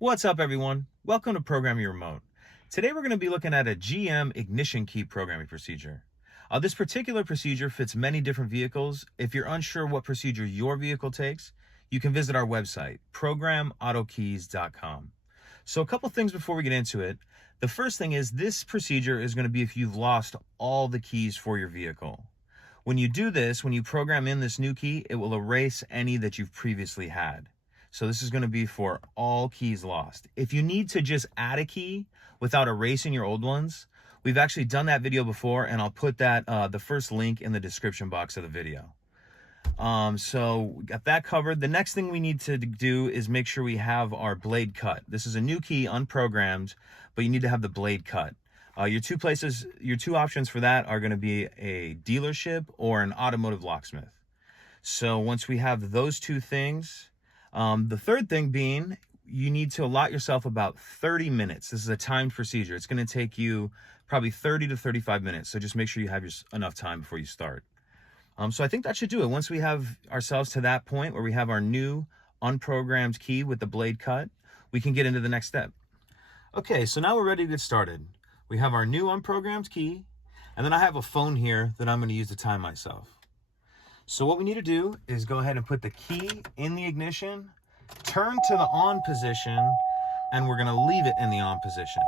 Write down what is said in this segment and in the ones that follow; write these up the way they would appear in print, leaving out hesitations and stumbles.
What's up, everyone? Welcome to Program Your Remote. Today we're going to be looking at a GM ignition key programming procedure. This particular procedure fits many different vehicles. If you're unsure what procedure your vehicle takes, you can visit our website, programautokeys.com. So a couple things before we get into it. The first thing is this procedure is going to be if you've lost all the keys for your vehicle. When you do this, when you program in this new key, it will erase any that you've previously had. So this is going to be for all keys lost. If you need to just add a key without erasing your old ones, we've actually done that video before, and I'll put that the first link in the description box of the video. So we got that covered. The next thing we need to do is make sure we have our blade cut. This is a new key, unprogrammed, but you need to have the blade cut. Your two options for that are going to be a dealership or an automotive locksmith. So once we have those two things, the third thing being, you need to allot yourself about 30 minutes. This is a timed procedure. It's going to take you probably 30 to 35 minutes. So just make sure you have enough time before you start. So I think that should do it. Once we have ourselves to that point where we have our new unprogrammed key with the blade cut, we can get into the next step. Okay, so now we're ready to get started. We have our new unprogrammed key, and then I have a phone here that I'm going to use to time myself. So what we need to do is go ahead and put the key in the ignition, turn to the on position, and we're going to leave it in the on position.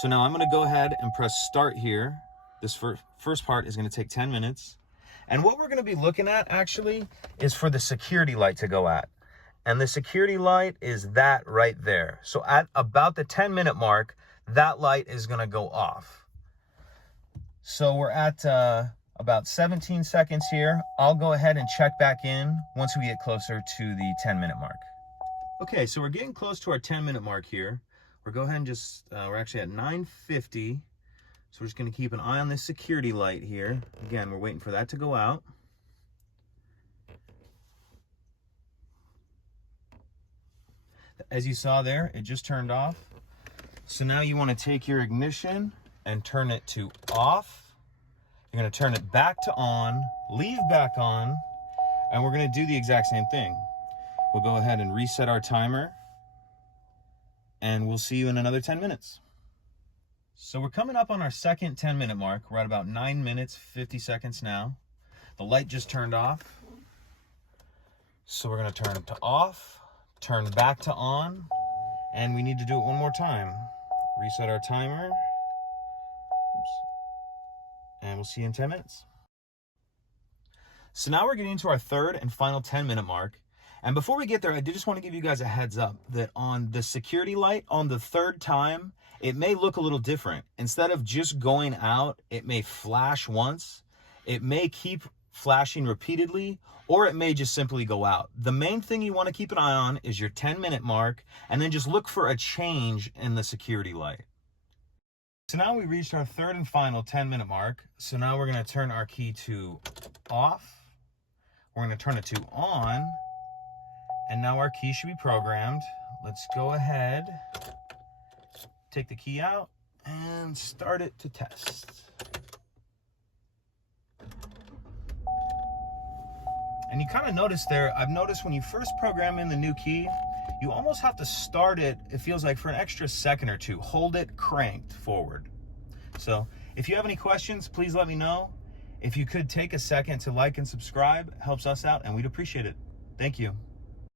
So now I'm going to go ahead and press start here. This first part is going to take 10 minutes. And what we're going to be looking at actually is for the security light to go at. And the security light is that right there. So at about the 10-minute mark, that light is going to go off. So we're at about 17 seconds here. I'll go ahead and check back in once we get closer to the 10-minute mark. Okay, so we're getting close to our 10-minute mark here. We're go ahead and just, we're actually at 9:50. So we're just gonna keep an eye on this security light here. Again, we're waiting for that to go out. As you saw there, it just turned off. So now you wanna take your ignition and turn it to off. You're going to turn it back to on, leave back on, and we're going to do the exact same thing. We'll go ahead and reset our timer, and we'll see you in another 10 minutes. So we're coming up on our second 10-minute mark. We're at about 9 minutes, 50 seconds now. The light just turned off. So we're going to turn it to off, turn back to on, and we need to do it one more time. Reset our timer. And we'll see you in 10 minutes. So now we're getting into our third and final 10-minute mark. And before we get there, I did just want to give you guys a heads up that on the security light, on the third time, it may look a little different. Instead of just going out, it may flash once. It may keep flashing repeatedly, or it may just simply go out. The main thing you want to keep an eye on is your 10-minute mark, and then just look for a change in the security light. So now we reached our third and final 10-minute mark. So now we're going to turn our key to off. We're going to turn it to on. And now our key should be programmed. Let's go ahead, take the key out, and start it to test. And you kind of notice there, I've noticed when you first program in the new key, you almost have to start it, it feels like, for an extra second or two. Hold it cranked forward. So if you have any questions, please let me know. If you could take a second to like and subscribe, it helps us out, and we'd appreciate it. Thank you.